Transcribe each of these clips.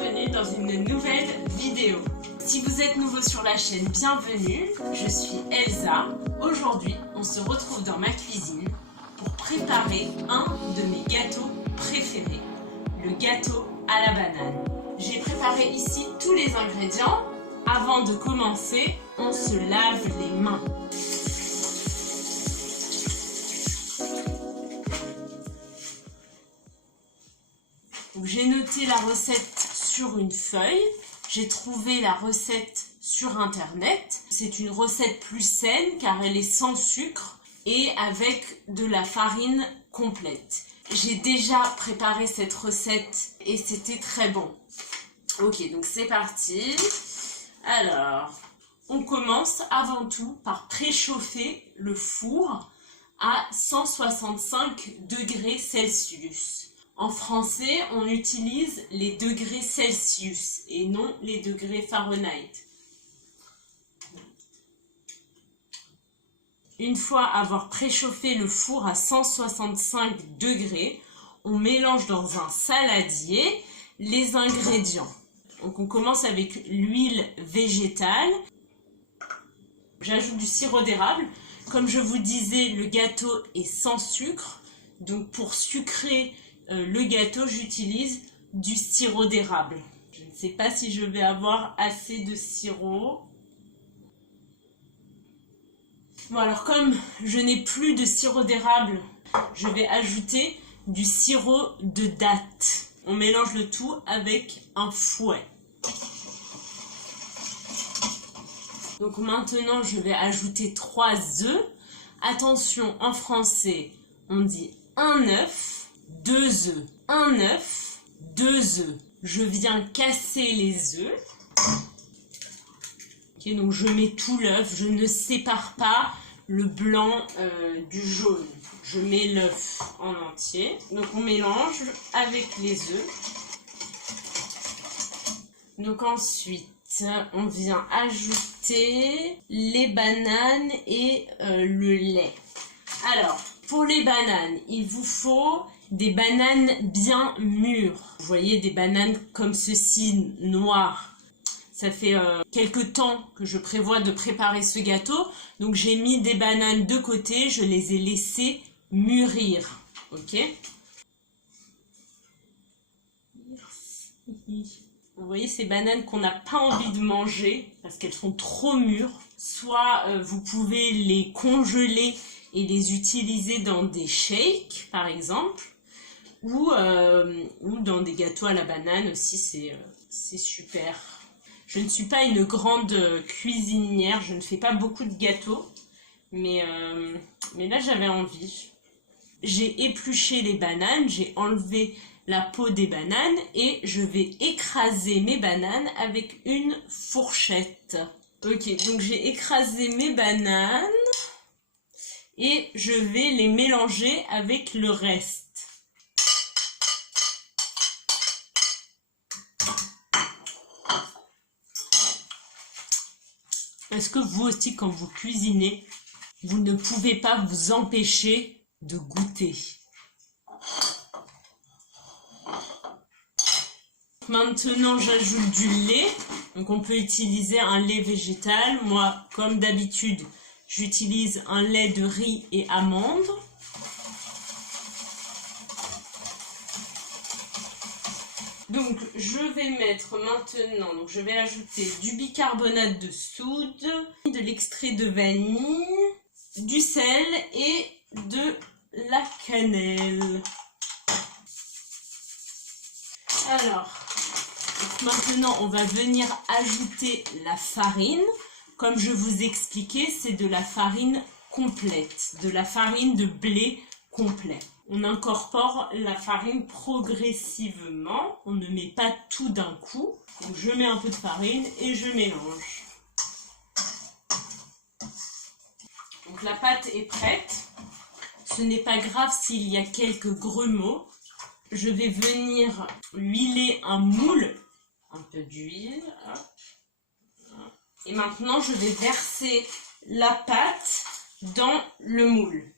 bienvenue dans une nouvelle vidéo. Si vous êtes nouveau sur la chaîne, bienvenue, je suis Elsa. Aujourd'hui, on se retrouve dans ma cuisine pour préparer un de mes gâteaux préférés, le gâteau à la banane. J'ai préparé ici tous les ingrédients. Avant de commencer, on se lave les mains. J'ai noté la recette sur une feuille. J'ai trouvé la recette sur internet. C'est une recette plus saine car elle est sans sucre et avec de la farine complète. J'ai déjà préparé cette recette et c'était très bon. Ok, donc c'est parti. Alors, on commence avant tout par préchauffer le four à 165 degrés Celsius. En français, on utilise les degrés Celsius et non les degrés Fahrenheit. Une fois avoir préchauffé le four à 165 degrés, on mélange dans un saladier les ingrédients. Donc on commence avec l'huile végétale. J'ajoute du sirop d'érable. Comme je vous disais, le gâteau est sans sucre. Donc pour sucrer le gâteau, j'utilise du sirop d'érable. Je ne sais pas si je vais avoir assez de sirop. Bon alors comme je n'ai plus de sirop d'érable, je vais ajouter du sirop de date. On mélange le tout avec un fouet. Donc maintenant, je vais ajouter 3 œufs. Attention, en français, on dit un œuf. 2 œufs, un œuf, 2 œufs. Je viens casser les œufs. Ok, donc je mets tout l'œuf, je ne sépare pas le blanc du jaune. Je mets l'œuf en entier. Donc on mélange avec les œufs. Donc ensuite, on vient ajouter les bananes et le lait. Alors, pour les bananes, il vous faut des bananes bien mûres. Vous voyez des bananes comme ceci, noires. Ça fait quelques temps que je prévois de préparer ce gâteau. Donc j'ai mis des bananes de côté, je les ai laissées mûrir. Ok. Vous voyez ces bananes qu'on n'a pas envie de manger parce qu'elles sont trop mûres. Soit vous pouvez les congeler et les utiliser dans des shakes par exemple. Ou dans des gâteaux à la banane aussi, c'est super. Je ne suis pas une grande cuisinière, je ne fais pas beaucoup de gâteaux, mais là j'avais envie. J'ai épluché les bananes, j'ai enlevé la peau des bananes et je vais écraser mes bananes avec une fourchette. Ok, donc j'ai écrasé mes bananes et je vais les mélanger avec le reste. Est-ce que vous aussi, quand vous cuisinez, vous ne pouvez pas vous empêcher de goûter? Maintenant, j'ajoute du lait. Donc, on peut utiliser un lait végétal. Moi, comme d'habitude, j'utilise un lait de riz et amandes. Donc, je vais mettre maintenant, donc je vais ajouter du bicarbonate de soude, de l'extrait de vanille, du sel et de la cannelle. Alors, maintenant, on va venir ajouter la farine. Comme je vous expliquais, c'est de la farine complète, de la farine de blé complet. On incorpore la farine progressivement, on ne met pas tout d'un coup. Donc je mets un peu de farine et je mélange. Donc la pâte est prête. Ce n'est pas grave s'il y a quelques grumeaux. Je vais venir huiler un moule, un peu d'huile. Et maintenant je vais verser la pâte dans le moule.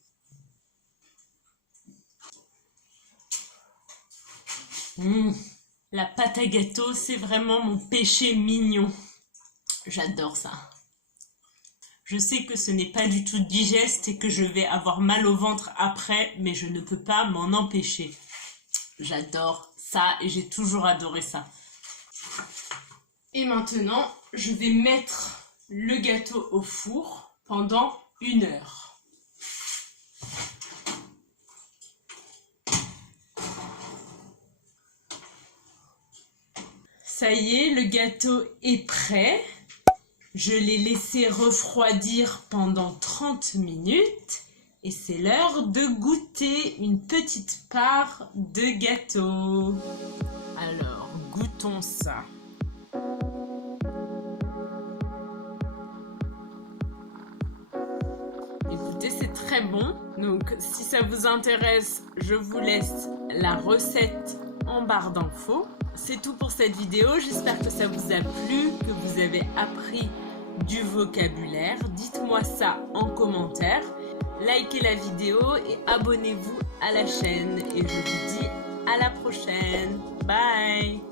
La pâte à gâteau, c'est vraiment mon péché mignon. J'adore ça. Je sais que ce n'est pas du tout digeste et que je vais avoir mal au ventre après, mais je ne peux pas m'en empêcher. J'adore ça et j'ai toujours adoré ça. Et maintenant, je vais mettre le gâteau au four pendant 1 heure. Ça y est, le gâteau est prêt. Je l'ai laissé refroidir pendant 30 minutes et c'est l'heure de goûter une petite part de gâteau. Alors, goûtons ça. Écoutez, c'est très bon. Donc, si ça vous intéresse, je vous laisse la recette en barre d'infos. C'est tout pour cette vidéo, j'espère que ça vous a plu, que vous avez appris du vocabulaire. Dites-moi ça en commentaire, likez la vidéo et abonnez-vous à la chaîne. Et je vous dis à la prochaine. Bye!